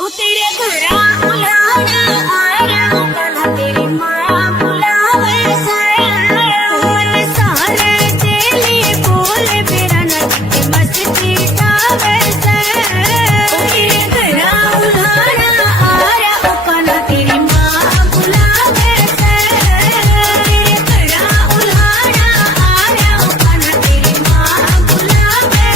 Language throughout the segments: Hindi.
ओ तेरे घरा उलाना आया कला तेरी माँ बुलावे मन सारे तेली बोले मेरा नट मस्ती तावे ओ तेरे घरा उलाना आया कला तेरी माँ बुलावे तेरे घरा उलाना आया कला तेरी माँ बुलावे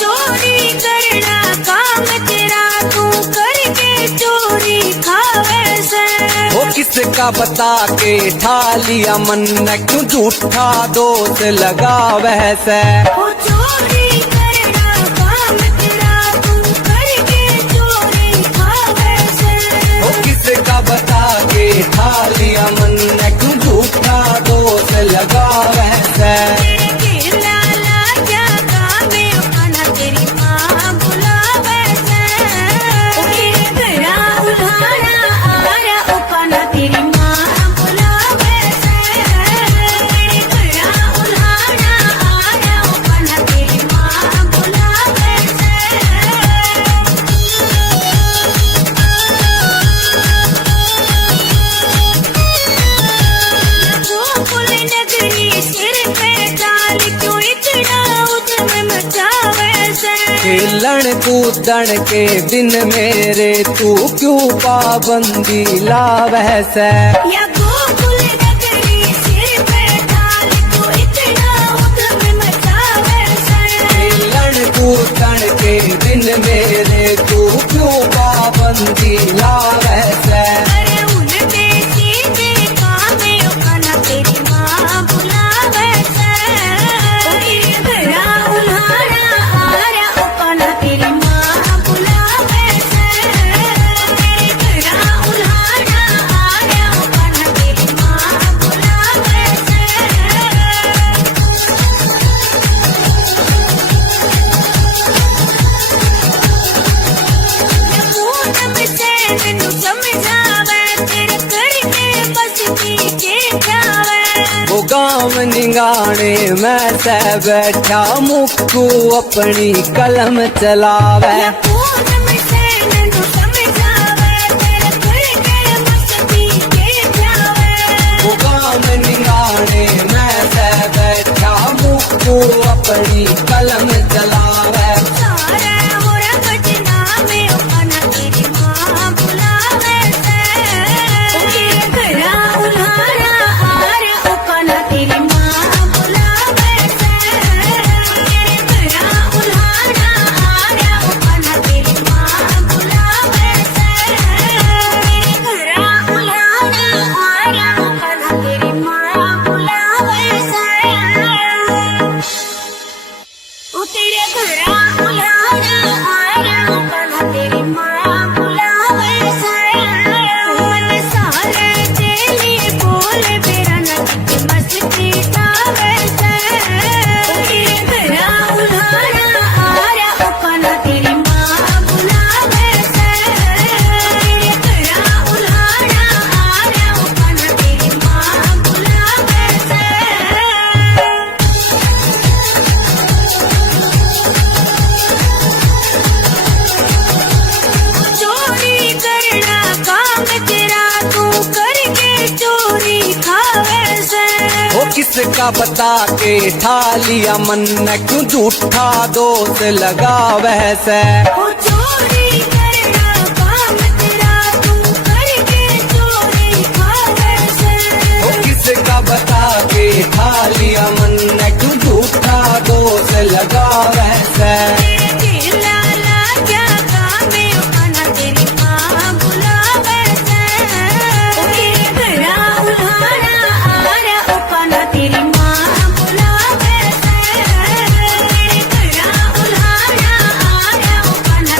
चोरी करना काम तेरा तू करके चोरी खावे से वो किसका बता के ठा लिया मन न क्यों झूठा दोष लगा वैसे। ओ चोरी करना काम तेरा तू करके चोरी खावे से वो किसका बता के ठा लिया मन न क्यों झूठा दोष लगा वैसे। तेरे केला लाजा कामे खाना तेरी माँ बुलावे से ओ तेरे घरा उलाना आया ओ खाना तेरी माँ बुलावे से तेरे घरा उलाना आया ओ खाना तेरी माँ बुलावे से गोकुल नगरी सिर पे डाल क्यों इतना उद्यम मचावे से खेलन कूदन के दिन मेरे तू क्यों पाबंदी ला वैसे। या गोकुल नगरी सिर पे डाल क्यों इतना उद्यम मचावे से खेलन कूदन के दिन मेरे तू क्यों पाबंदी ला वैसे। अरे उनके सीधे कामे खाना तेरी माँ बुलावे से ओ तेरे घरा उलाना आया ओ खाना तेरी माँ बुलावे से तेरे घरा उलाना आया ओ खाना तेरी माँ बुलावे से पूनम से मैनू समझावे तेरे करके बस पीछे जावे वो गाँव निगाने मैं से बैठा मुक्कू अपनी कलम चलावे। या पूनम से मैनू समझावे तेरे करके बस पीछे जावे वो गाँव निगाने मैं से बैठा मुक्कू अपनी कलम चलावे। सारे होरा बजना में ओ खाना तेरी माँ बुलावे से ओ तेरे घरा उलाना आया ओ खाना तेरी माँ बुलावे से तेरे घरा उलाना आया ओ खाना तेरी माँ बुलावे से तेरे घरा उलाना आया ओ खाना तेरी माँ बुलावे से ओ तेरे घरा उलाना आया ओ खाना तेरी माँ बुलावे से मन सारे तेली बोले मेरा नट मस्ती तावे से ओ तेरे घरा उलाना आया ओ खाना तेरी माँ बुलावे से तेरे घरा उलाना आया ओ खाना तेरी माँ बुलावे से चोरी करना काम तेरा तू करके चोरी खावे से वो किसका बता के ठा लिया मन न क्यों झूठा दोष लगा वैसे। ओ चोरी करना काम तेरा तू करके चोरी खावे से वो किसका बता के ठा लिया मन न क्यों झूठा दोष लगा वैसे। तेरे केला लाजा कामे खाना तेरी माँ बुलावे से ओ तेरे घरा उलाना आया ओ खाना तेरी माँ बुलावे से तेरे घरा उलाना आया ओ खाना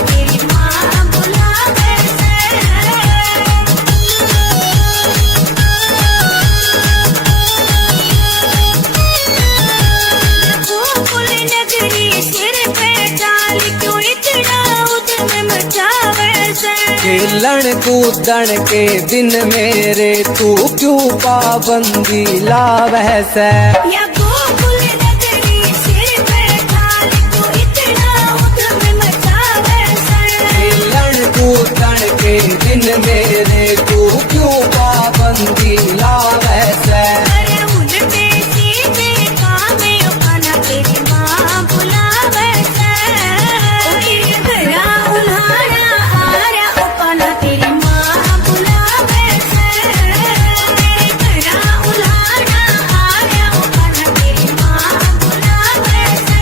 खेलन कूदन के दिन मेरे तू क्यों पाबंदी लावह से। या गोकुल नगरी सिर पे ढाल तू इतना उधम मचावे से। खेलन कूदन के दिन मेरे तू क्यों पाबंदी लावह से। अरे उल्टे सीधे काम उखाना तेरी माँ बुलावे से। तेरे घरा उल्हाड़ा आरा उखाना तेरी माँ बुलावे से। तेरे घरा उल्हाड़ा आरा उखाना तेरी माँ बुलावे से।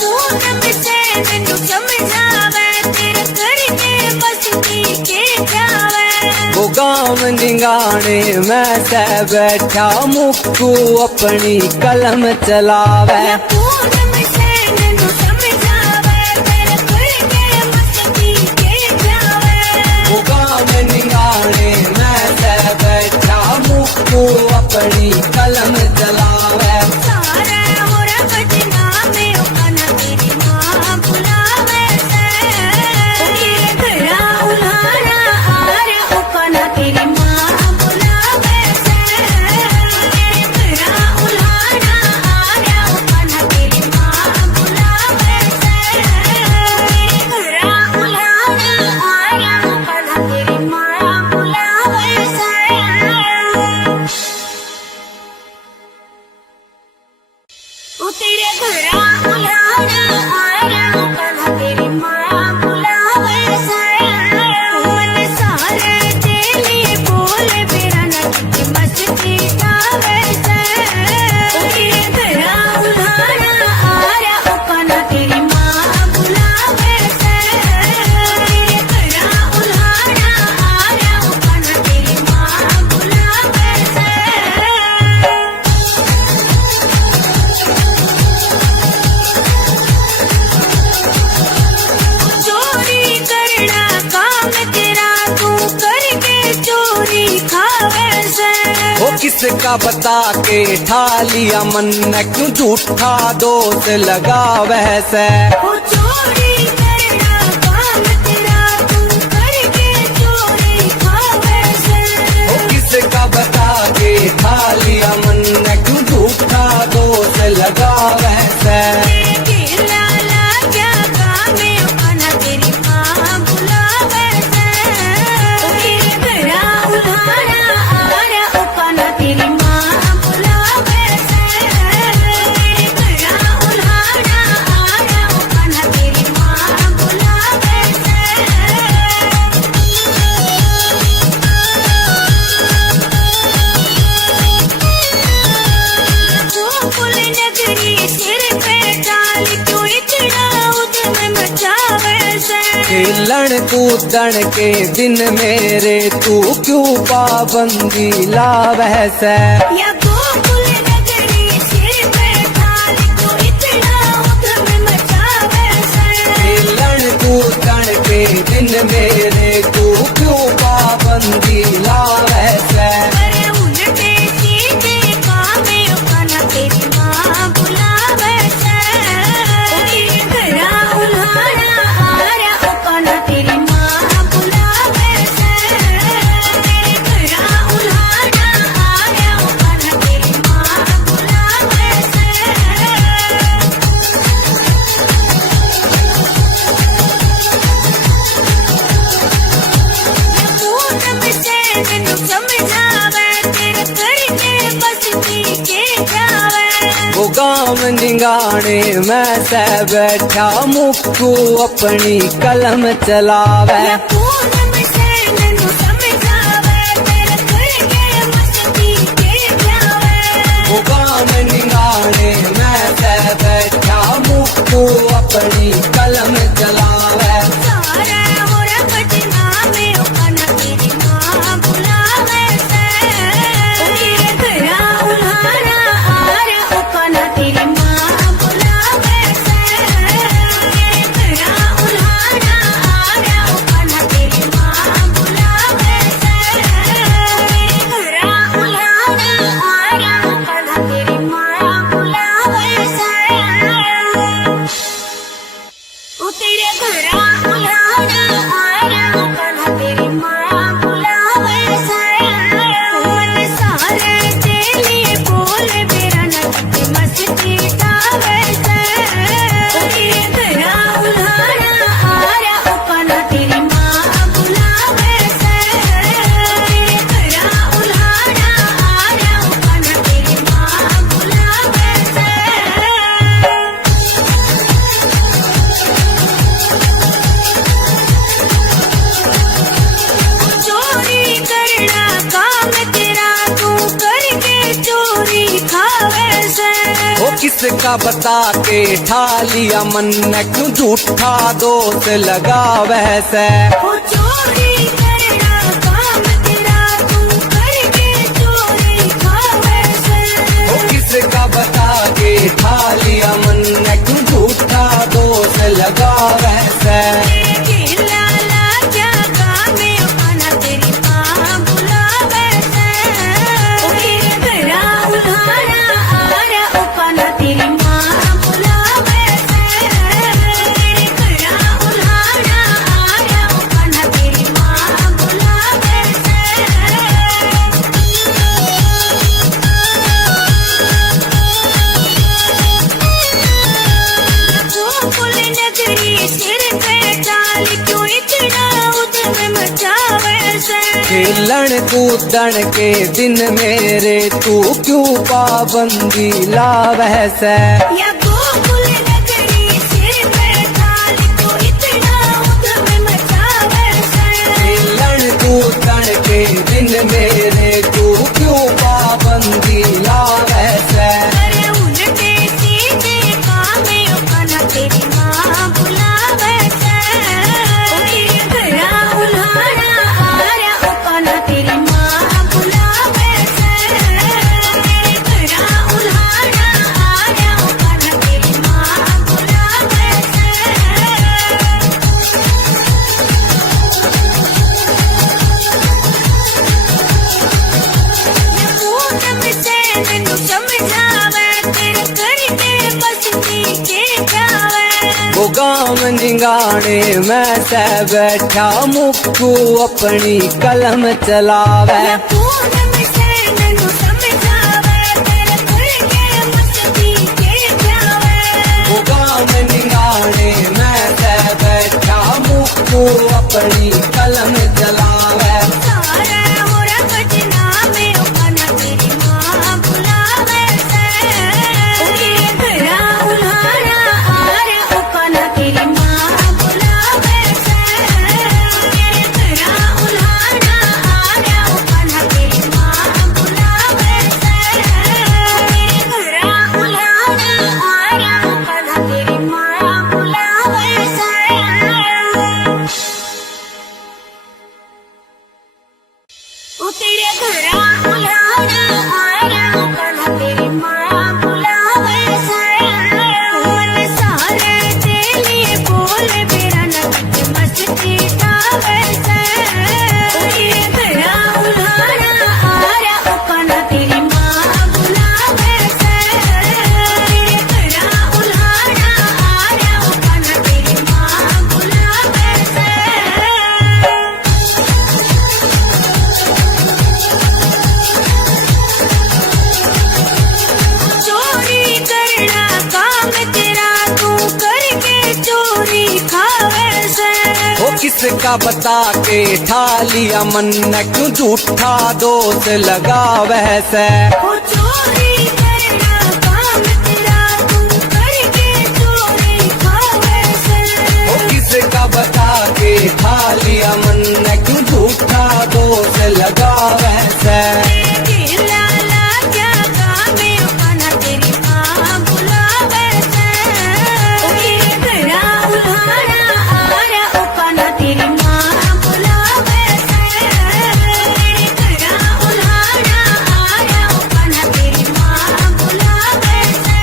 पूनम से मैनू समझावे तेरे करके बसती के जावे। वो गाँव निगाने मैं से बैठा मुक्कू अपनी कलम चलावे। या पूनम से मैनू समझावे तेरे करके बसती के जावे। वो गाँव निगाने मैं से बैठा मुक्कू अपनी कलम चलावे। सारे होरा बदनामे उखाना तेरी माँ बुलावे से। तेरे घरा उल्हाड़ा आरा उखाना तेरी माँ बुलावे से। तेरे घरा उल्हाड़ा आरा उखाना तेरी माँ बुलावे से। तेरे घरा उल्हाड़ा आरा उखाना तेरी माँ बुलावे से। ओ तेरे घरा उल्हाड़ा आरा उखाना तेरी माँ बुलावे से। मन सारे तेली बोल मेरा नच मस्ती गावे से। ओ तेरे घरा उल्हाड़ा आरा उखाना तेरी माँ बुलावे से। तेरे घरा उल्हाड़ा आरा उखाना तेरी माँ बुलावे से। चोरी करना काम तेरा तू करके चोरी खावे से। वो किसका बता के ठा लिया मन न क्यों झूठा दोष लगावे से। ओ चोरी करना काम तेरा तू करके चोरी खावे से। वो किसका बता के ठा लिया मन न क्यों झूठा दोष लगावे से। तेरे लाला क्या काम उखाना तेरी माँ बुलावे से। तेरे घरा उल्हाड़ा आरा उखाना तेरी माँ बुलावे से। तेरे घरा उल्हाड़ा आरा उखाना तेरी माँ बुलावे से। गोकुल नगरी सिर पे डाल क्यों इतना उधम मचावे से। खेलन कूदन के दिन मेरे तू क्यों पाबंदी लावह से। या गोकुल नगरी सिर पे डाल क्यों इतना उधम मचावे से। खेलन कूदन के दिन मेरे तू क्यों पाबंदी लावह से। अरे उल्टे सीधे काम उखाना तेरी माँ बुलावे से। तेरे घरा उल्हाड़ा आरा उखाना तेरी माँ बुलावे से। तेरे घरा उल्हाड़ा आरा उखाना तेरी माँ बुलावे से। पूनम से मैनू समझावे तेरे करके बसती के जावे। वो गाँव निगाने मैं से बैठा मुक्कू अपनी कलम चलावे। या पूनम से मैनू समझावे तेरे करके मस्ती के जावे। वो गाँव निगाने मैं से बैठा मुक्कू अपनी कलम चलावे। सारे होरा बदनामे उखाना तेरी माँ बुलावे से। तेरे घरा उल्हाड़ा आरा उखाना तेरी माँ बुलावे से। तेरे घरा उल्हाड़ा आरा उखाना तेरी माँ बुलावे से। तेरे घरा उल्हाड़ा आरा उखाना तेरी माँ बुलावे किसका बता के ठा लिया मन क्यों झूठा दोष लगा वैसे वो चोरी करना काम तेरा तू करके चोरी खा वैसे वो किसका बता के ठा लिया मन क्यों झूठा दोष लगा वैसे तेरे लाला जागा में अपना तेरी माँ बुला वैसे तेरे घरा उल्हाड़ा आ रहा अपना तेरी माँ बुला वैसे तेरे घरा उल्हाड़ा आ रहा अपना तेरी माँ बुला वैसे गोकुल नगरी सिर पे डाल क्यों इतना उद्यम मचावे से खेलन कूदन के दिन मेरे तू क्यों पाबंदी ला वैसे या गोकुल नगरी सिर पे डाल क्यों इतना उद्यम मचावे से खेलन कूदन के दिन मेरे तू क्यों पाबंदी ला वैसे अरे उल्टे सीधे काम अपना तेरी माँ बुलावे से तेरे घरा उल्हाड़ा आ रहा अपना तेरी माँ बुलावे से तेरे घरा उल्हाड़ा आ रहा अपना तेरी माँ बुलावे से पूनम से मैनू समझावे तेरे करके बस नीचे जावे वो गाँव निगाने मैं से बैठा मुक्कू अपनी कलम चलावे या पूनम से मैनू समझावे तेरे करके बस नीचे जावे वो गाँव निगाने मैं से बैठा मुक्कू अपनी कलम चलावे सारे हो रखना में अपना तेरी माँ बुलावे से तेरे घरा उल्हाड़ा आ रहा अपना तेरी माँ बुलावे से तेरे घरा उल्हाड़ा आ रहा अपना तेरी माँ बुलावे से तेरे घरा उल्हाड़ा आ रहा अपना तेरी माँ बुलावे से ओ तेरे घरा उल्हाड़ा आ रहा अपना तेरी माँ बुलावे से मन सारे तेली बोल मेरा नगद मस्ती गावे से तेरे घरा उल्हाड़ा आ रहा अपना तेरी माँ बुलावे से तेरे घरा उल्हाड़ा आ रहा अपना तेरी माँ बुलावे से चोरी करना काम तेरा तू करके चोरी खावे से वो किसका बता के ठा लिया मन क्यों झूठा दोष लगा वैसे वो चोरी करना काम तेरा तू करके चोरी खावे से वो किसका बता के ठा लिया मन क्यों झूठा दोष लगा वैसे तेरे लाला जागा में अपना तेरी माँ बुलावे से तेरे घरा उल्हाड़ा आ रहा अपना तेरी माँ बुलावे से तेरे घरा उल्हाड़ा आ रहा अपना तेरी माँ बुलावे से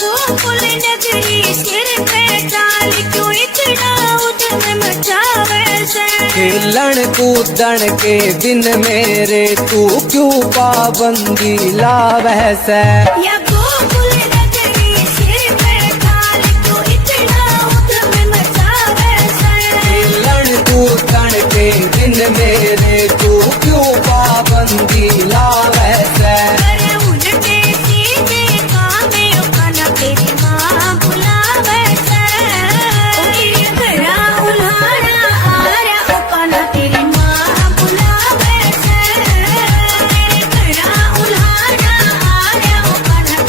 गोकुल नगरी सिर पे डाल क्यों इतना उद्यम मचावे से खेलन कूदन के दिन मेरे तू क्यों पाबंदी ला वैसे या गोकुल नगरी सिर पे डाल क्यों इतना उद्यम मचावे से खेलन कूदन के दिन मेरे तू क्यों पाबंदी ला वैसे अरे उल्टे सीधे काम अपना तेरी माँ बुलावे से तेरे घरा उल्हाड़ा आ रहा अपना तेरी माँ बुलावे से तेरे घरा उल्हाड़ा आ रहा अपना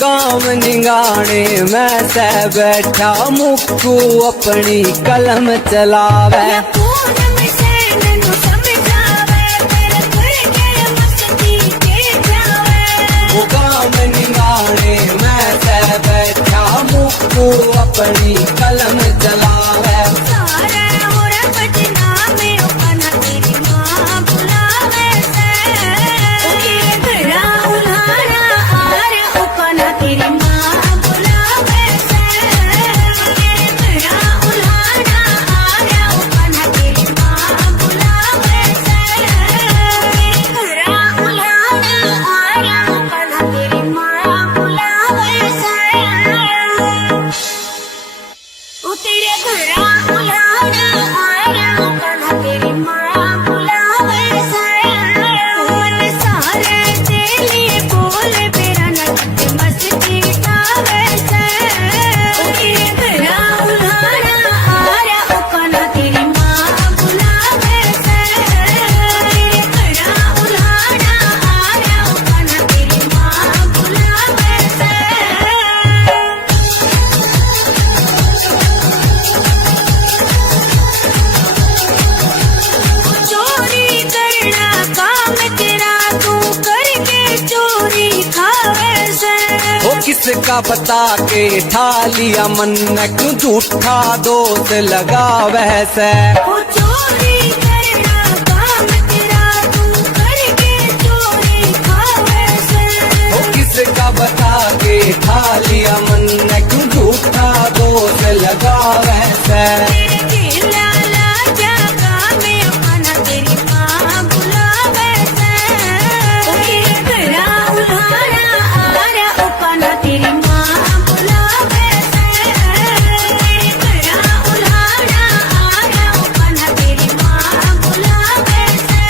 गाँव निगाने मैं से बैठा मुक्कू अपनी कलम चलावे या पूनम से नैनू समझावे तेरे घर के मस्ती के जावे वो गाँव निगाने मैं से बैठा मुक्कू अपनी कलम चलावे सारे होरा बदनामे अपना तेरी माँ बुलावे से तेरे घरा उल्हाड़ा आरे अपना तेरी माँ बुलावे से तेरे घरा उल्हाड़ा आरे अपना तेरी माँ बुलावे से तेरे घरा उल्हाड़ा आरे अपना तेरी माँ बुलावे से ओ तेरे घरा उल्हाड़ा आया अपना तेरी माँ बुलावे से मन सारे तेली बोल मेरा नट मस्ती आवे से ओ तेरे घरा उल्हाड़ा आया अपना तेरी माँ बुलावे से तेरे घरा उल्हाड़ा आया अपना तेरी माँ बुलावे से चोरी करना काम तेरा तू करके चोरी खावे से वो किसका बता के ठा लिया मन क्यों झूठा दोष लगा वैसे ओ चोरी करना काम तेरा तू करके चोरी खावे से वो किसका बता के ठा लिया मन क्यों झूठा दोष लगा वैसे तेरे खेला लाजा में अपना तेरी माँ बुलावे से ओ तेरे घरा उल्हाड़ा आया अपना तेरी माँ बुलावे से तेरे घरा उल्हाड़ा आया अपना तेरी माँ बुलावे से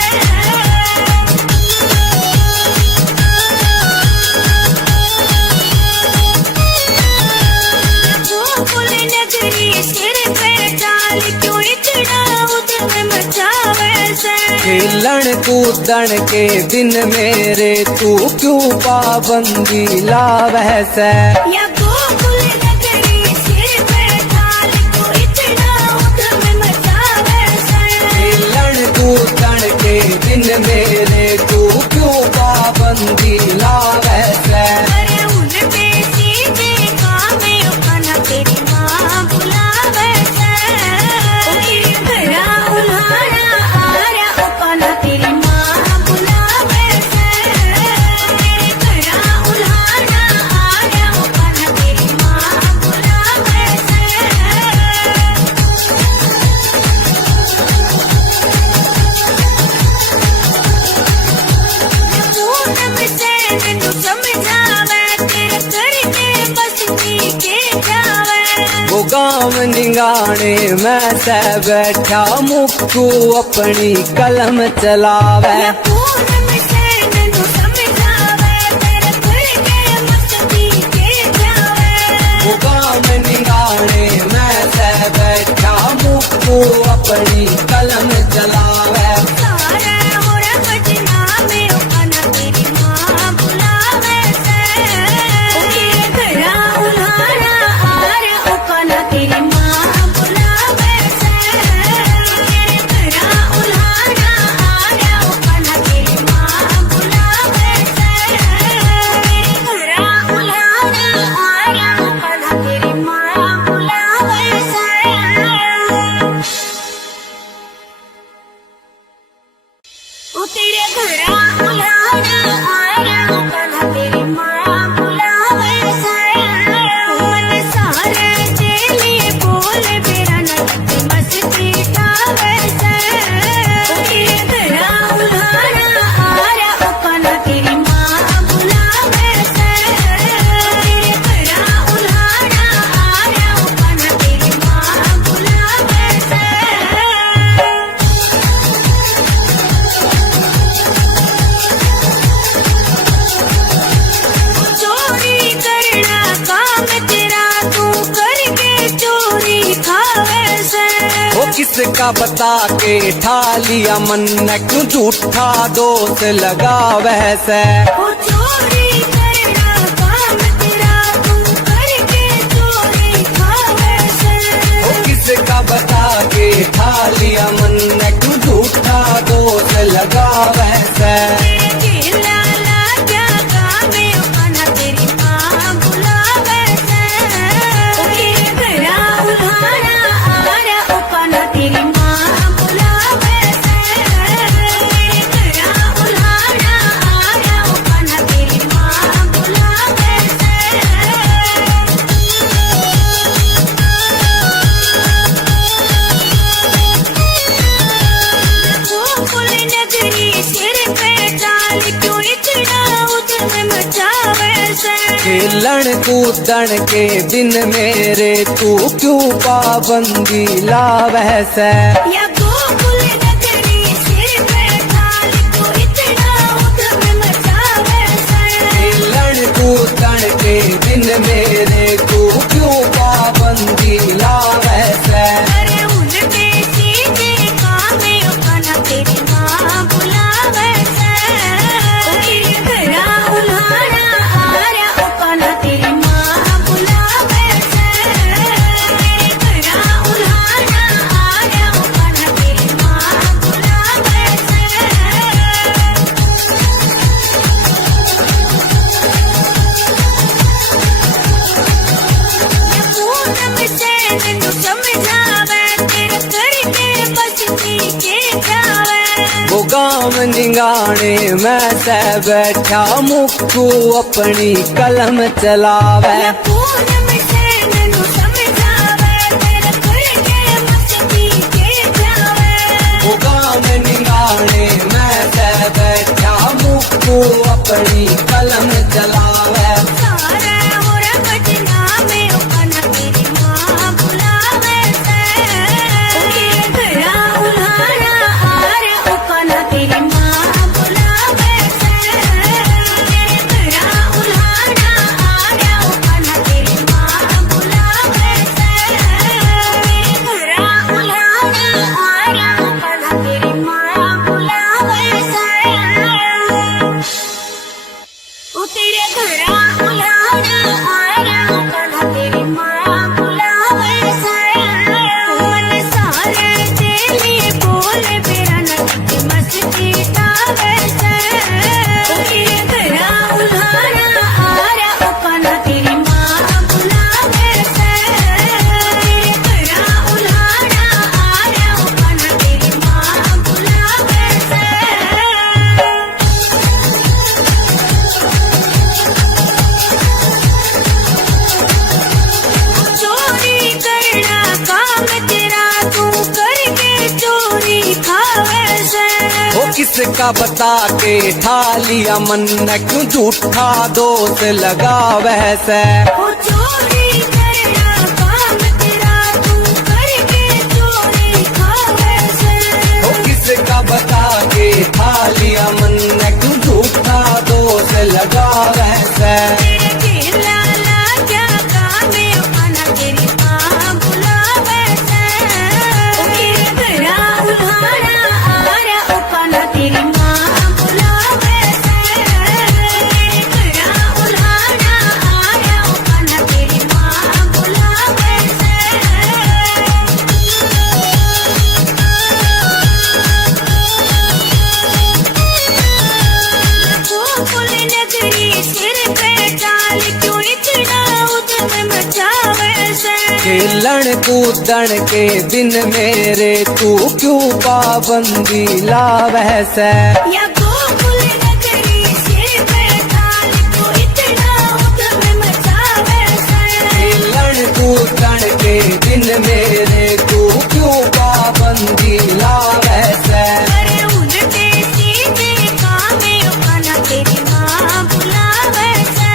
गोकुल नगरी सिर पे डाल क्यों इतना उद्यम मचावे से खेलन कूदन के दिन मेरे तू क्यों पाबंदी ला वैसे या गोकुल नगरी सिर पे डाल क्यों इतना उद्यम मचावे से खेलन कूदन के दिन मेरे तू क्यों पाबंदी ला वैसे अरे उन पे सीधे काम अपना तेरी माँ बुलावे से ओ तेरे घरा उल्हाड़ा आया अपना तेरी माँ बुलावे से तेरे घरा उल्हाड़ा आया अपना तेरी माँ बुलावे से पूनम से नैनू समझावे तेरे घर के बस्ती के जावे वो गाँव निगाने मैं से बैठा मुक्कू अपनी कलम चलावे या पूनम से नैनू समझावे तेरे घर के मस्ती के जावे वो गाँव निगाने मैं से बैठा मुक्कू अपनी कलम चलावे सारे होरा बदनामे अपना तेरी माँ बुलावे से तेरे घरा उल्हाड़ा आया अपना तेरी माँ बुलावे से तेरे घरा उल्हाड़ा आया अपना तेरी माँ बुलावे से तेरे घरा उल्हाड़ा आया अपना तेरी माँ बुलावे से ओ तेरे घरा उल्हाड़ा आया अपना तेरी माँ बुलावे से मन सारे तेली बोल मेरा नट मस्ती आवे से तेरे घरा उल्हाड़ा आया अपना तेरी माँ बुलावे से तेरे घरा उल्हाड़ा आया अपना तेरी माँ बुलावे से किसका बता के ठा लिया मन क्यों झूठा दोष लगा वैसे वो चोरी करना काम तेरा लगावे से तेरे लाला क्या गावे अपना तेरी माँ बुलावे से तेरे घरा उल्हाड़ा आरा अपना तेरी माँ बुलावे से तेरे घरा उल्हाड़ा आरा अपना तेरी माँ बुलावे से गोकुल नगरी सिर पे डाल क्यों इतना उधम मचावे से खेलन कूदन के दिन मेरे तू क्यों पाबंदी लावे से या गोकुल नगरी सिर पे डाल क्यों इतना उधम मचावे से खेलन कूदन के दिन मेरे तू क्यों पाबंदी लावे से अरे उल्टे सीधे कामे अपना तेरी माँ बुलावे से तेरे घरा उल्हाड़ा आरा अपना तेरी माँ बुलावे से तेरे घरा उल्हाड़ा आरा अपना तेरी माँ बुलावे से पूनम से नन्नू समझावे तेरे करके बसती के जावे वो गाँव निगाने मैं से बैठा मुक्कू अपनी कलम चलावे या पूनम से नन्नू समझावे तेरे करके बसती के जावे वो गाँव निगाने मैं से बैठा मुक्कू अपनी कलम चलावे सारे होरा बजना में अपना तेरी माँ बुलावे से तेरे घरा उल्हाड़ा आरा अपना तेरी माँ बुलावे से तेरे घरा उल्हाड़ा आरा अपना तेरी माँ बुलावे से तेरे घरा उल्हाड़ा आरा अपना तेरी माँ बुलावे से ओ तेरे घरा उल्हाड़ा आरा अपना तेरी माँ बुलावे से मन सारे तेली बोले मेरा नट मस्ती तावे से ओ तेरे घरा उल्हाड़ा आरा अपना तेरी माँ बुलावे से तेरे घरा उल्हाड़ा आरा अपना तेरी माँ बुलावे से चोरी करना काम तेरा तू करके चोरी खावे से वो किसका बता के ठा लिया मन क्यों झूठा दोष लगावे से ओ चोरी करना काम तेरा तू करके चोरी खावे से वो किसका बता के ठा लिया मन क्यों झूठा दोष लगावे से तेरे लाला क्या गावे अपना तेरी माँ बुलावे से तेरे घरा उल्हाड़ा आरा अपना तेरी माँ बुलावे से तेरे घरा उल्हाड़ा आरा अपना तेरी माँ बुलावे से गोकुल नगरी सिर पे डाल क्यों इतना उधम मचावे से खेलन कूदन के दिन मेरे तू क्यों पाबंदी लावे से या गोकुल नगरी सिर पे डाल क्यों इतना उधम मचावे से खेलन कूदन के दिन मेरे तू क्यों पाबंदी लावे से अरे उल्टे सीधे कामे अपना तेरी माँ बुलावे से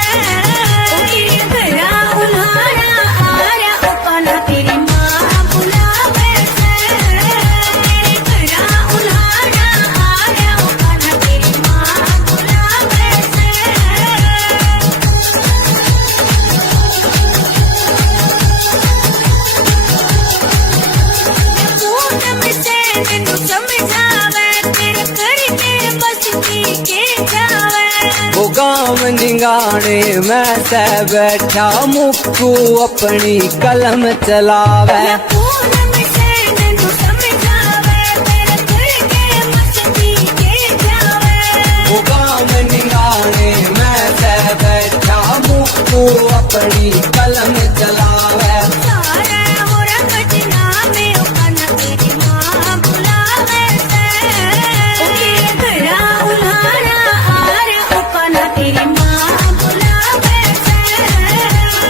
तेरे घरा उल्हाड़ा आरा अपना तेरी माँ बुलावे से तेरे घरा उल्हाड़ा आरा अपना तेरी माँ बुलावे से पूनम से नन्नू समझावे तेरे करके बसती के जावे वो गाँव निगाने मैं से बैठा मुक्कू अपनी कलम चलावे या पूनम से नन्नू समझावे तेरे करके मस्ती के अपनी कलम चलावे। सारे हो रंगना में उकन तेरी माँ बुलावे से तेरे घरा उल्हाड़ा आर उकन तेरी माँ बुलावे से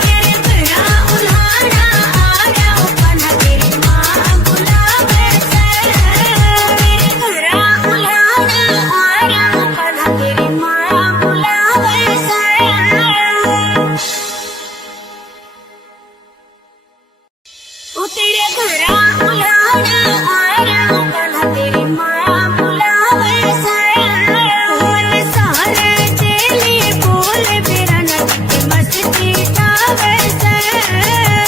तेरे घरा उल्हाड़ा आर उकन तेरी माँ बुलावे से तेरे घरा उल्हाड़ा आर उकन तेरी माँ बुलावे से ओ तेरे घरा उल्हाड़ा आया कल तेरी माँ बुलावे से मन सारे तेली बोल मेरा नट मस्ती तावे से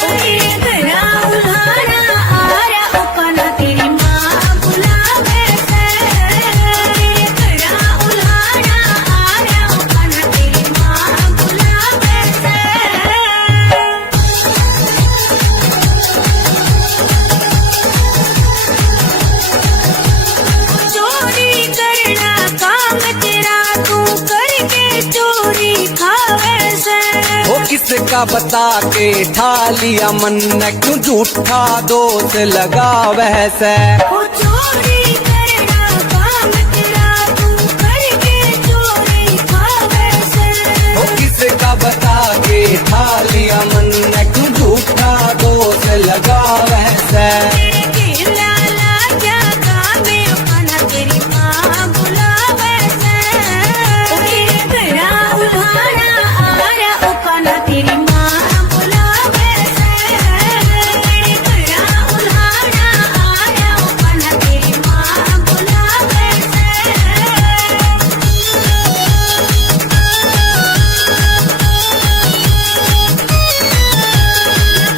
ओ तेरे घरा उल्हाड़ा आया कल तेरी माँ बुलावे से तेरे घरा उल्हाड़ा आया कल तेरी माँ बुलावे से चोरी करना काम तेरा तू करके चोरी खावे से वो किसका बता के ठा लिया मन क्यों झूठा दोष लगावे से। ओ चोरी करना काम तेरा तू करके चोरी खावे से वो किसका बता के ठा लिया मन क्यों झूठा दोष लगावे से। तेरे केला लाजा कामे अपना तेरी माँ बुलावे से ओ तेरे घरा उल्हाड़ा आया अपना तेरी माँ बुलावे से तेरे घरा उल्हाड़ा आया अपना तेरी माँ बुलावे से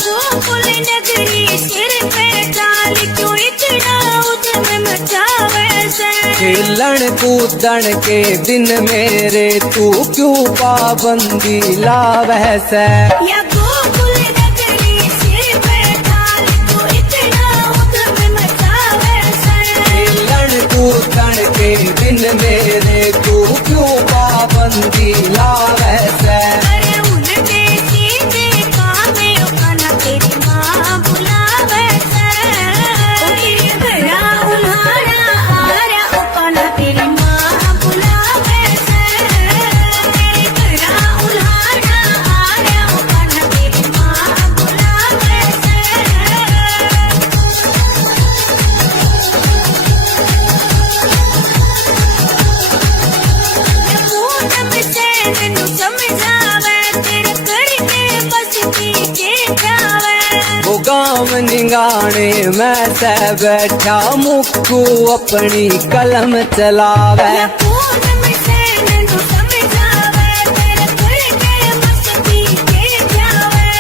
गोकुल नगरी सिर पे डाल क्यों इतना उद्यम मचावे से खेलन कूदन के दिन मेरे तू क्यों पाबंदी लावे से। या गोकुल नगरी सिर पे डाल क्यों इतना उद्यम मचावे से खेलन कूदन के दिन मेरे तू क्यों पाबंदी लावे से। अरे उल्टे सीधे कामे अपना तेरी माँ बुलावे से ओ तेरे घरा उल्हाड़ा आया अपना तेरी माँ बुलावे से तेरे घरा उल्हाड़ा आया अपना तेरी माँ बुलावे से पूनम से नैनू समझावे तेरे करके बसती के जावे वो गाँव निगाने मैं से बैठा मुक्कू अपनी कलम चलावे। या पूनम से नैनू समझावे तेरे करके बसती के जावे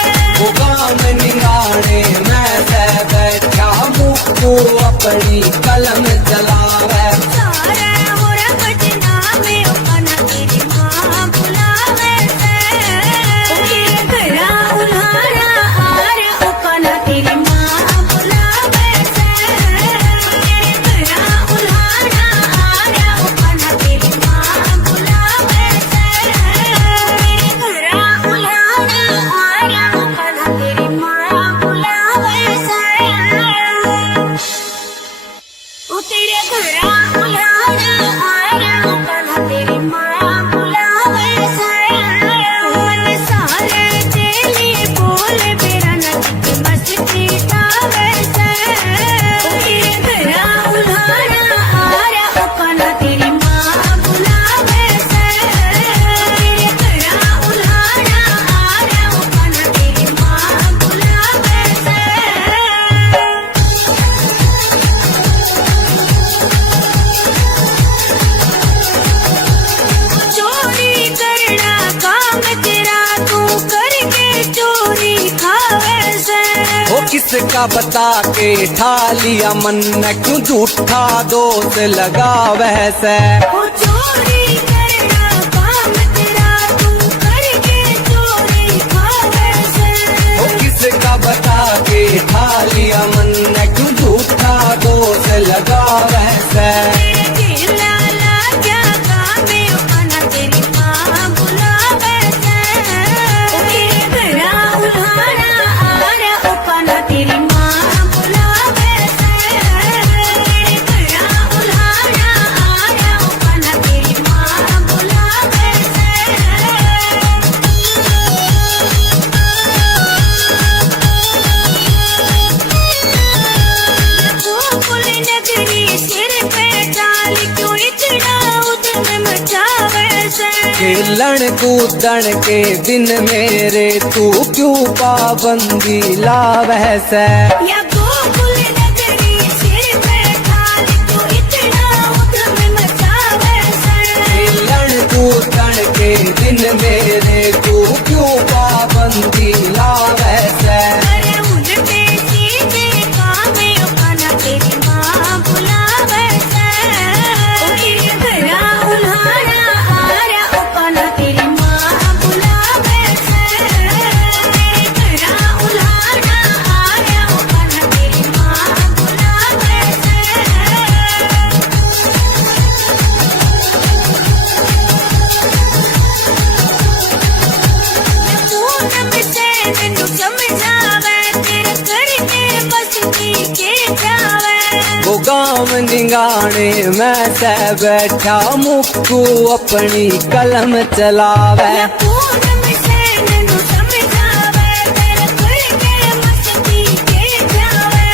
वो गाँव निगाने मैं से बैठा मुक्कू अपनी कलम चलावे। सारे हो रंगना में अपना तेरी माँ बुलावे से ओ तेरे घरा उल्हाड़ा आया अपना तेरी माँ बुलावे से तेरे घरा उल्हाड़ा आया अपना तेरी माँ बुलावे से तेरे घरा उल्हाड़ा आया अपना तेरी माँ बुलावे से ओ तेरे घरा उल्हाड़ा आया कल तेरी माँ बुलावे से मन सारे तेली बोल मेरा नट मस्ती तावे से ओ तेरे घरा उल्हाड़ा आया कल तेरी माँ बुलावे से तेरे घरा उल्हाड़ा आया कल तेरी माँ बुलावे से चोरी करना काम तेरा तू करके चोरी खावे से वो किसका बता के ठा लिया मन क्यों झूठा दोष लगावे से। ओ चोरी करना काम तेरा तू करके चोरी खावे से वो किसका बता के ठा लिया मन क्यों झूठा दोष लगावे से। तेरे केला लाजा कामे अपना तेरी माँ बुलावे से खेलन कूदन के दिन मेरे तू क्यों पाबंदी लावे से। या गोकुल नगरी सिर पे थाल तू इतना उधम मचावे से। खेलन कूदन के दिन मेरे तू क्यों पाबंदी लावे से। अरे उल्टे सीधे कामे अपना तेरी माँ बुलावे से। तेरे घरा उल्हाड़ा आरा अपना तेरी माँ बुलावे से। तेरे घरा उल्हाड़ा आरा अपना तेरी माँ बुलावे से। पूनम से नन्नू समझावे तेरे करके मस्ती के जावे। वो गाँव निगाने मैं से बैठा मुक्कू अपनी कलम चलावे। पूनम से नन्नू समझावे तेरे करके मस्ती के जावे।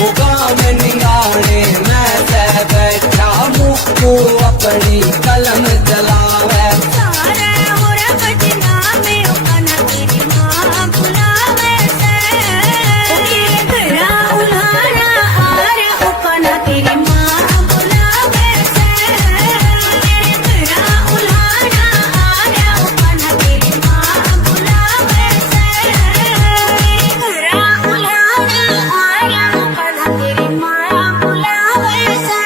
वो गाँव निगाने मैं से बैठा मुक्कू अपनी कलम चलावे। सारे होरा बदनामे अपना तेरी माँ बुलावे से। तेरे घरा उल्हाड़ा आरा अपना तेरी माँ बुलावे से। तेरे घरा उल्हाड़ा आरा अपना तेरी माँ बुलावे से। तेरे घरा उल्हाड़ा आरा अपना तेरी माँ बुलावे से।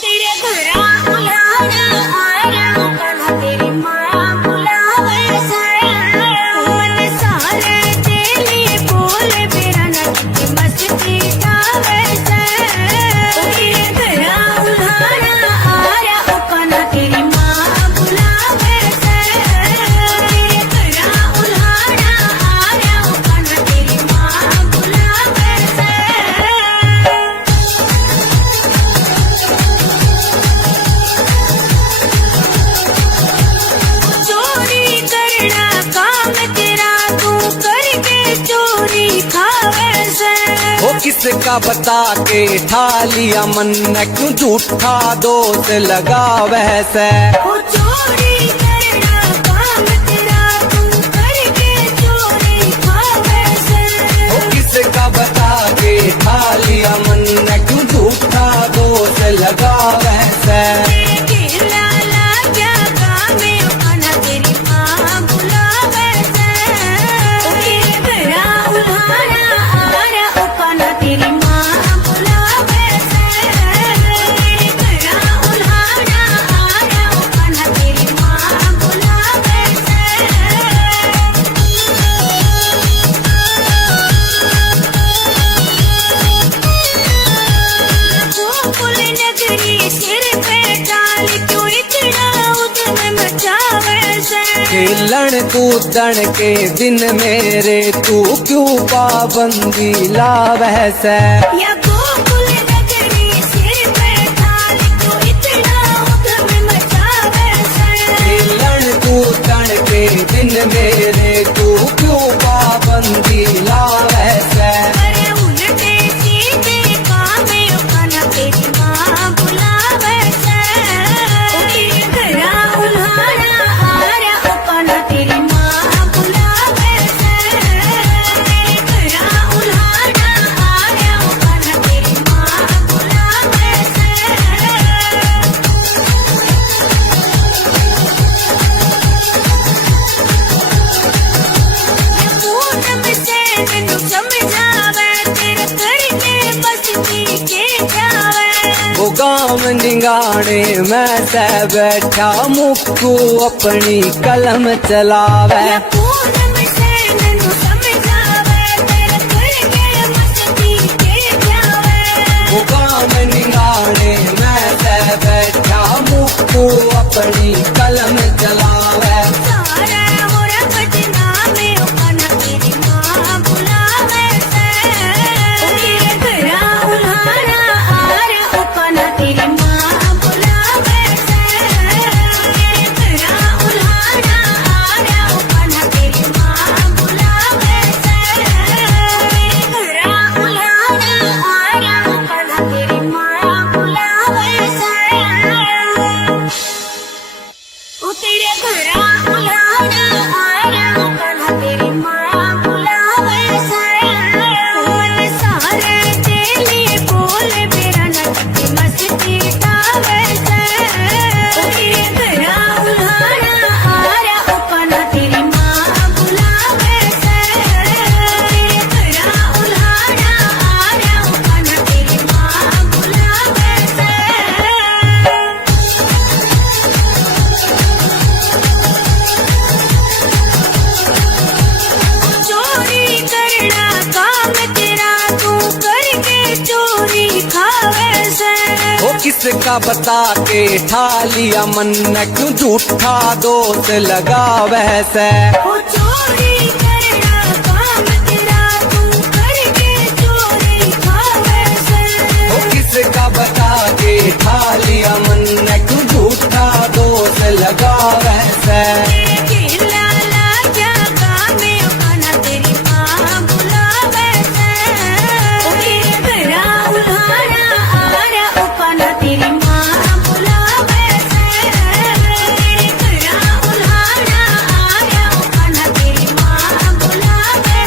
तेरे घरा उल्हाड़ा आरा अपना तेरी माँ बुलावे से। मन सारे तेली बोल मेरा नच मस्ती गावे से। तेरे घरा उल्हाड़ा आरा अपना तेरी माँ बुलावे से। तेरे घरा उल्हाड़ा आरा अपना तेरी माँ बुलावे से। चोरी करना काम तेरा तू करके चोरी खावे से। वो किसका बता के ठा लिया मन क्यों झूठा दोष लगावे से। वो चोरी करना काम तेरा तू करके चोरी खावे से। वो किसका बता के ठा लिया मन क्यों झूठा दोष लगावे से। तेरे लाला क्या कामे अपना तेरी माँ बुलावे से। तेरे घरा उल्हाड़ा आरा अपना तेरी माँ बुलावे से। तेरे घरा उल्हाड़ा आरा अपना तेरी माँ बुलावे से। गोकुल नगरी सिर पे डाल क्यों इतना उधम मचावे से। खेलन कूदन के दिन मेरे तू क्यों पाबंदी लावे से। या गोकुल नगरी सिर पे डाल क्यों इतना उधम मचावे से। खेलन कूदन के दिन मेरे तू क्यों पाबंदी लावे से। अरे उल्टे सीधे कामे अपना तेरी माँ बुलावे से। तेरे घरा उल्हाड़ा आरा अपना तेरी माँ बुलावे से। तेरे घरा उल्हाड़ा आरा अपना तेरी माँ बुलावे से। पूनम से नन्नू समझावे तेरे करके मस्ती के जावे। वो गाँव निगाने मैं से बैठा मुक्कू अपनी कलम चलावे। पूनम से नन्नू समझावे तेरे करके मस्ती के जावे। वो गाँव निगाने मैं से बैठा मुक्कू अपनी कलम चलावे। सारे होरा बदनामे अपना तेरी माँ बुलावे से। तेरे घरा उल्हाड़ा आरा अपना तेरी माँ बुलावे से। तेरे घरा उल्हाड़ा आरा अपना तेरी माँ बुलावे से। तेरे घरा उल्हाड़ा आरा अपना तेरी माँ बुलावे किसका बता के ठा लिया मन क्यों झूठा दोष लगा वैसे वो चोरी करना काम तेरा तू करके चोरी खावे से वो किसका बता के ठा लिया मन क्यों झूठा दोष लगा वैसे लाला क्या काम है खाना तेरी माँ बुलावे से घरा उल्हाड़ा आ रहा खाना तेरी माँ बुलावे से घरा उल्हाड़ा आ रहा खाना तेरी माँ बुलावे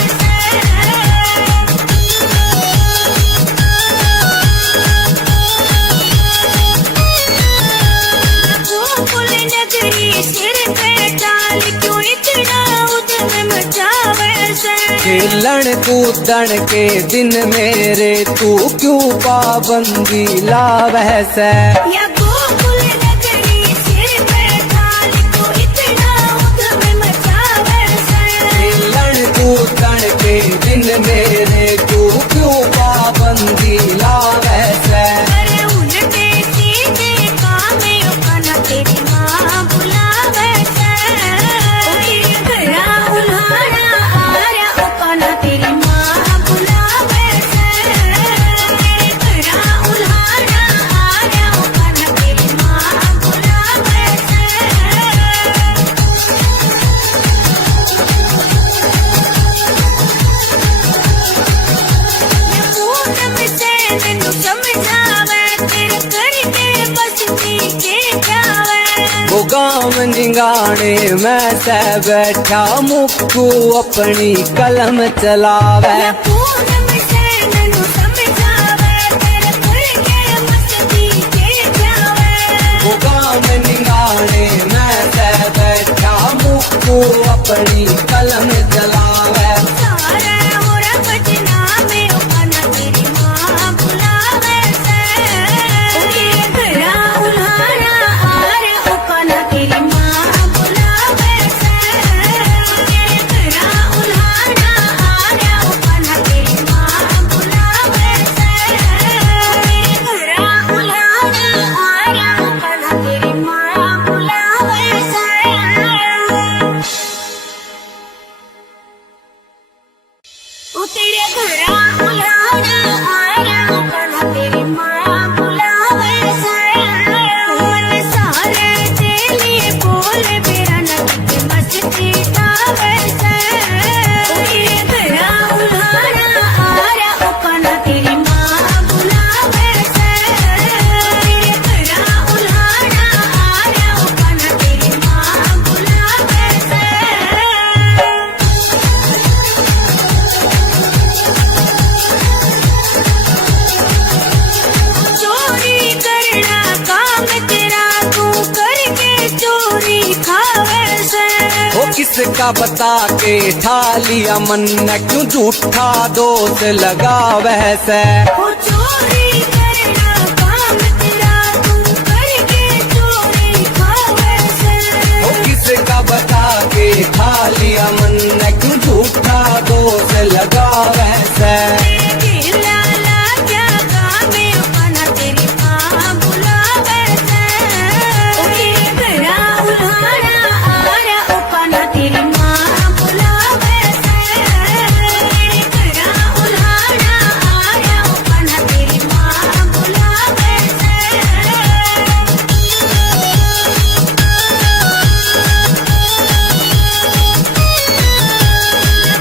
गोकुल नगरी सिर पे डाल क्यों इतना उधम मचावे से खेलन कूदन के दिन मेरे तू क्यों पाबंदी ला वैसे या गोकुल नगरी सिर पे डाल क्यों इतना उधम मचावे से खेलन कूदन के दिन मेरे तू क्यों पाबंदी ला वैसे अरे उल्टे सीधे काम है खाना तेरी माँ बुलावे से घरा उल्हाड़ा आ रहा खाना तेरी माँ बुलावे से घरा उल्हाड़ा आ रहा खाना तेरी माँ बुलावे से पूनम से मैनू समझावे तेरे करके बसती के जावे वो गाँव निगाने मैं सह बैठा मुक्कू अपनी कलम चलावे पूनम से मैनू समझावे तेरे करके बसती के जावे वो गाँव निगाने मैं सह बैठा मुक्कू अपनी कलम चलावे सारा मोरा बजना में खाना तेरी माँ बुलावे से घरा उल्हाड़ा आ रहा खाना तेरी माँ बुलावे से घरा उल्हाड़ा आ रहा खाना तेरी माँ बुलावे से घरा उल्हाड़ा आ रहा खाना तेरी माँ बुलावे से ओ तेरे घरा उल्हाड़ा आ रहा खाना तेरी माँ बुलावे से मन सारे तेली बोल मेरा नट मस्ती आवे से तेरे घरा उल्हाड़ा आ रहा खाना तेरी माँ बुलावे से तेरे घरा उल्हाड़ा आ रहा खाना तेरी माँ बुलावे से चोरी करना काम तेरा तू करके चोरी खावे से वो किसका बता के ठा लिया मन क्यों झूठा दोष लगा वैसे वो चोरी करना काम तेरा तू करके चोरी खावे से वो किसका बता के ठा लिया मन क्यों झूठा दोष लगा वैसे लाला क्या काम है खाना तेरी माँ बुलावे से घरा उल्हाड़ा आ रहा खाना तेरी माँ बुलावे से घरा उल्हाड़ा आ रहा खाना तेरी माँ बुलावे से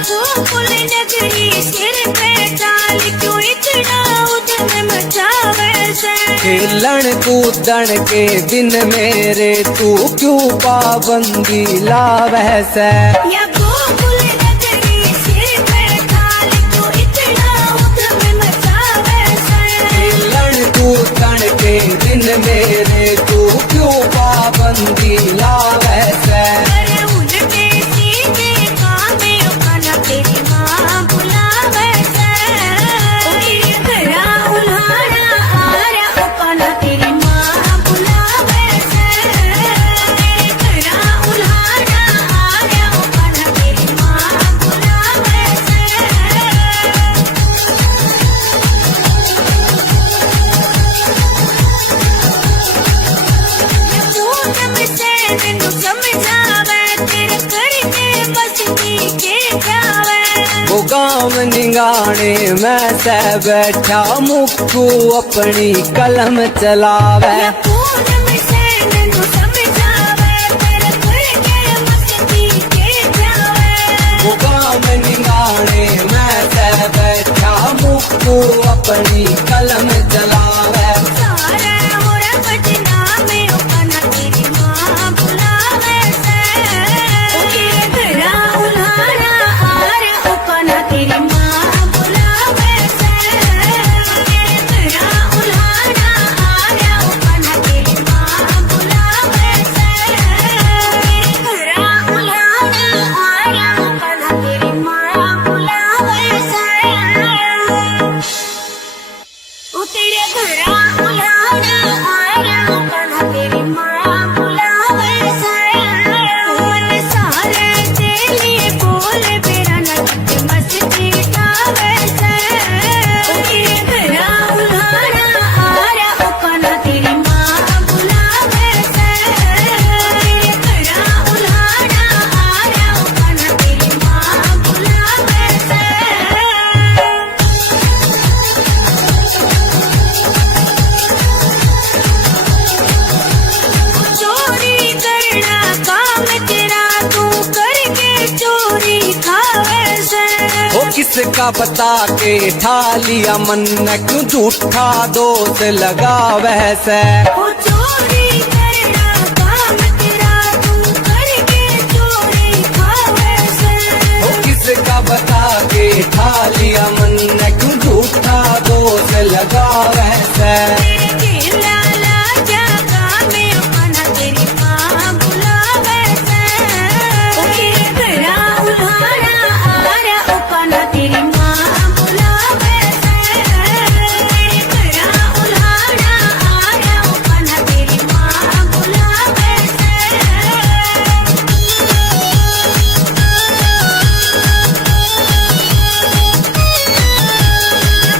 गोकुल नगरी सिर पे डाल क्यों इतना उधम मचावे से खेलन कूदन के दिन मेरे तू क्यों पाबंदी ला वैसे या गोकुल नगरी सिर पे डाल क्यों इतना उधम मचावे से खेलन कूदन के दिन मेरे तू क्यों पाबंदी ला वैसे अरे उल्टे सीधे काम है खाना तेरी माँ बुलावे से घरा उल्हाड़ा आ रहा खाना तेरी माँ बुलावे से घरा उल्हाड़ा आ रहा खाना तेरी माँ बुलावे से गाँव निगाने मैं से बैठा मुक्कू अपनी कलम चलावे या पूनम सैन नु समझावे तेरे खुल के मस्ती के जावे वो गाँव निगाने मैं से बैठा मुक्कू अपनी कलम चलावे सारे मोरा पटना में अपना तेरी माँ बुलावे से ओके घरा उल्हाड़ा आर अपना तेरी माँ बुलावे से ओके घरा उल्हाड़ा आर अपना तेरी माँ बुलावे से ओके घरा उल्हाड़ा आर अपना तेरी माँ बुलावे से ओ तेरे घरा उल्हाड़ा आया अपना तेरी माँ बुलावे से मन सारे तेली बोल बेरा नट मस्ती गावे से ओ तेरे घरा उल्हाड़ा आया अपना तेरी माँ बुलावे से तेरे घरा उल्हाड़ा आया अपना तेरी माँ बुलावे से चोरी करना काम तेरा तू करके चोरी खावे से वो किसका बता के ठा लिया मन क्यों झूठा दोष लगा वैसे ओ चोरी करना काम तेरा तू करके चोरी खावे से वो किसका बता के ठा लिया मन क्यों झूठा दोष लगा वैसे तेरे लाला जागा में अपना तेरी माँ बुलावे से ओ तेरे घरा उल्हाड़ा आरा अपना तेरी माँ बुलावे से तेरे घरा उल्हाड़ा आरा अपना तेरी माँ बुलावे से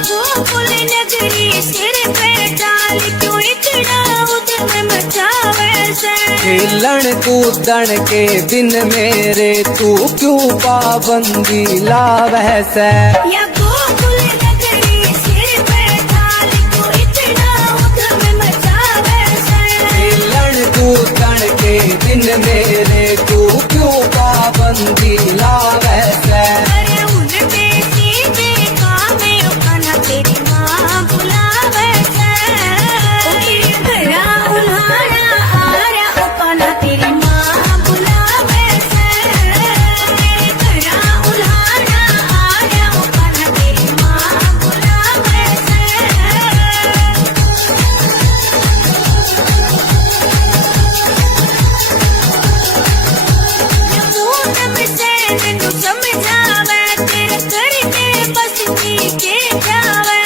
गोकुल नगरी सिर पे डाल क्यों इतना उधम मचावे से खेलन कूदन के दिन मेरे तू क्यों पाबंदी ला वैसे या गोकुल नगरी सिर पे डाल क्यों इतना उधम मचावे से खेलन कूदन के दिन मेरे तू क्यों पाबंदी ला वैसे अरे उनके सीधे काम अपना तेरी माँ बुलावे से ओ तेरे घरा उल्हाड़ा आरा अपना तेरी माँ बुलावे से तेरे घरा उल्हाड़ा आरा अपना तेरी माँ बुलावे से पूनम सैन नु समझावे तेरे करके मस्ती के जावे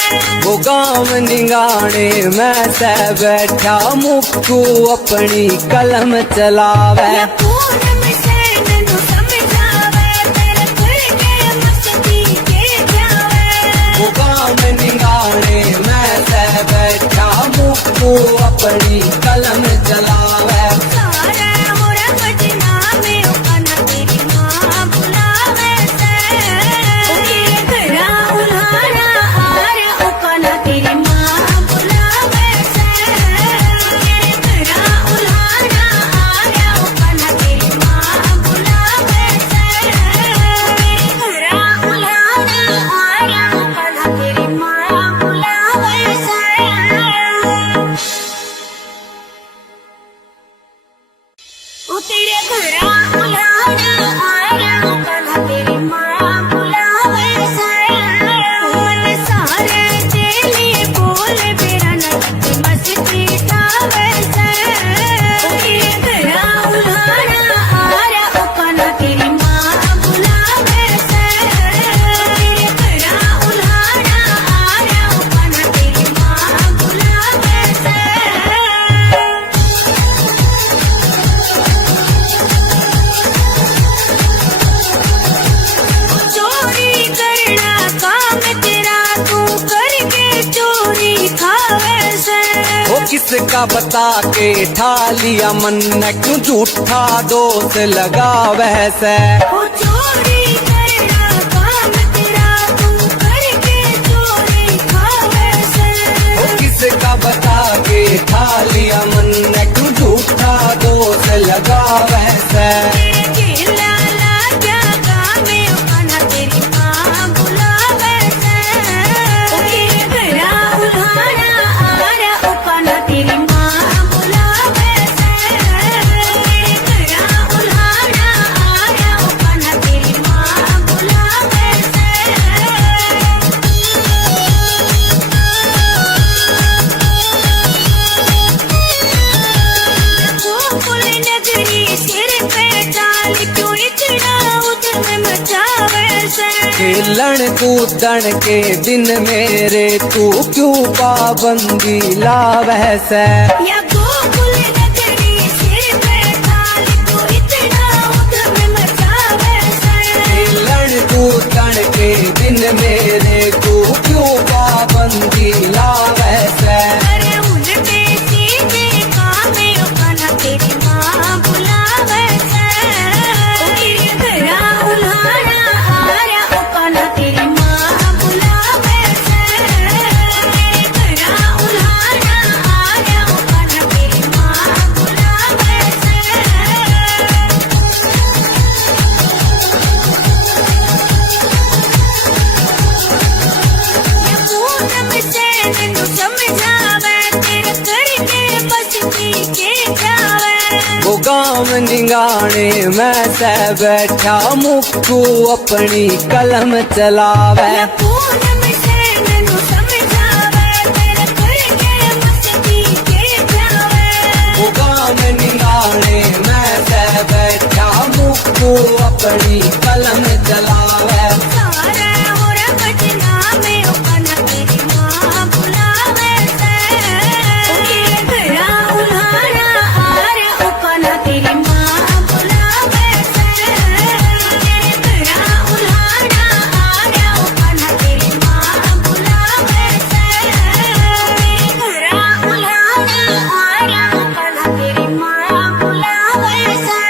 वो गाँव निगाने मैं से बैठा मुक्कू अपनी कलम चलावे या पूनम सैन नु समझावे तेरे करके मस्ती के जावे वो गाँव निगाने मैं से बैठा मुक्कू अपनी कलम चलावे सारे मोरा पटना में अपना तेरी माँ बुलावे से ओके घरा उल्हाड़ा आर अपना तेरी माँ बुलावे से ओके घरा उल्हाड़ा आर अपना तेरी माँ बुलावे से ओके घरा उल्हाड़ा आर अपना तेरी माँ बुलावे से ओ तेरे घरा उल्हाड़ा आया अपना तेरी माँ बुलावे से मन सारे तेली बोल बेरा नट मस्ती गावे से ओ तेरे घरा उल्हाड़ा आया अपना तेरी माँ बुलावे से तेरे घरा उल्हाड़ा आया अपना तेरी माँ बुलावे से किसका बता के ठा लिया मन क्यों झूठा दोष लगा वैसे ओ चोरी करना काम तेरा लगावे से खेला लागा गावे अपना तेरी माँ बुलावे से घरा उल्हाड़ा आरा अपना तेरी माँ बुलावे से घरा उल्हाड़ा आरा अपना तेरी माँ बुलावे से गोकुल नगरी सिर पे डाल क्यों इतना उधम मचावे से खेलन कूदन के दिन मेरे तू क्यों पाबंदी लावे से या गोकुल नगरी सिर पे डाल क्यों इतना उधम मचावे से खेलन कूदन के दिन मेरे तू क्यों पाबंदी लावे से अरे उल्टे सीधे कामे अपना तेरी माँ बुलावे से घरा उल्हाड़ा आरा अपना तेरी माँ बुलावे से घरा उल्हाड़ा आरा अपना तेरी माँ बुलावे से पूनम से नैनू समझावे तेरे करके बस पी के जावे वो गाँव निगाने मैं से बैठा मुक्कू अपनी कलम चलावे या पूनम से नैनू समझावे तेरे करके बस पी के जावे वो गाँव निगाने मैं से बैठा मुक्कू अपनी कलम चलावे सारे और बजना में अपना तेरी माँ बुलावे से घरा उल्हाड़ा आरा अपना तेरी माँ बुलावे से घरा उल्हाड़ा आरा अपना तेरी माँ बुलावे से घरा उल्हाड़ा आरा अपना तेरी माँ बुलावे से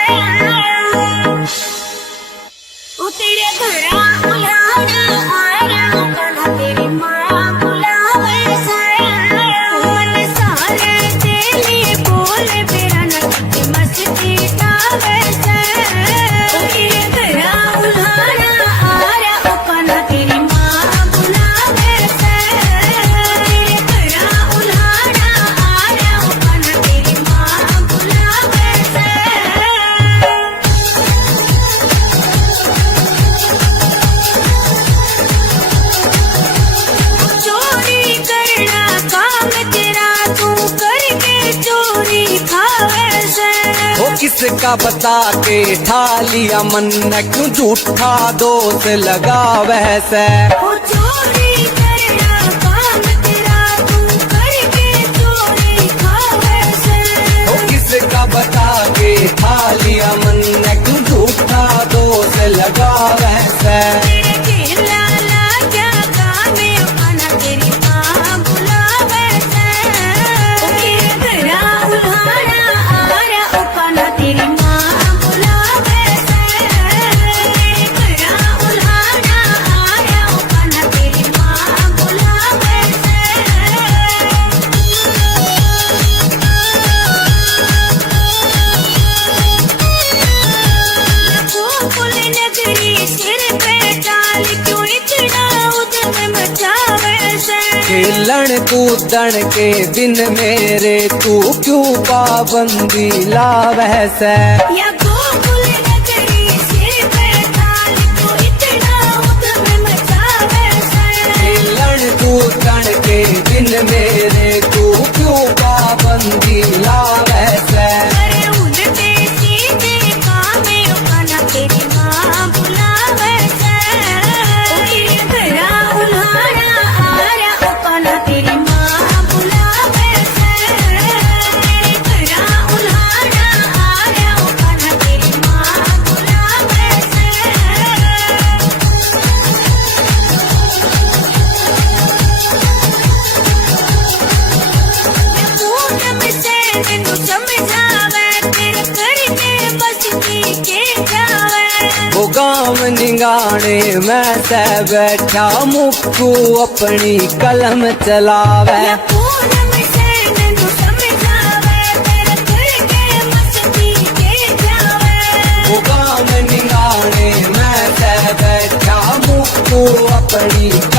ओ तेरे घरा उल्हाड़ा आरा अपना तेरी माँ बुलावे से मन सारे तेली बोल मेरा नट मस्ती गावे से ओ तेरे घरा उल्हाड़ा आरा अपना तेरी माँ बुलावे से तेरे घरा उल्हाड़ा आरा अपना तेरी माँ बुलावे से चोरी करना काम तेरा तू करके चोरी खावे से वो किसका बता के ठा लिया मन क्यों झूठा दोष लगावे से ओ चोरी करना काम तेरा तू करके चोरी खावे से वो किसका बता के ठा लिया मन क्यों झूठा दोष लगावे से तेरे खेला लागा गावे अपना तेरी माँ बुलावे से घरा उल्हाड़ा आरा अपना तेरी माँ बुलावे से घरा उल्हाड़ा आरा अपना तेरी माँ बुलावे से गोकुल नगरी सिर पे डाल क्यों इतना उधम मचावे से खेलन कूदन के दिन मेरे तू क्यों पाबंदी लावे से या गोकुल नगरी सिर पे डाल क्यों इतना उधम मचावे से खेलन कूदन के दिन मेरे तू क्यों पाबंदी लावे से अरे उल्टे सीधे कामे अपना तेरी माँ बुलावे से घरा उल्हाड़ा आरा अपना तेरी माँ बुलावे से घरा उल्हाड़ा आरा अपना तेरी माँ बुलावे से पूनम से नैनू समझावे तेरे करके बस पी के जावे वो गाँव निगाने मैं से बैठा मुक्कू अपनी कलम चलावे या पूनम से नैनू समझावे तेरे करके बस पी के पड़ी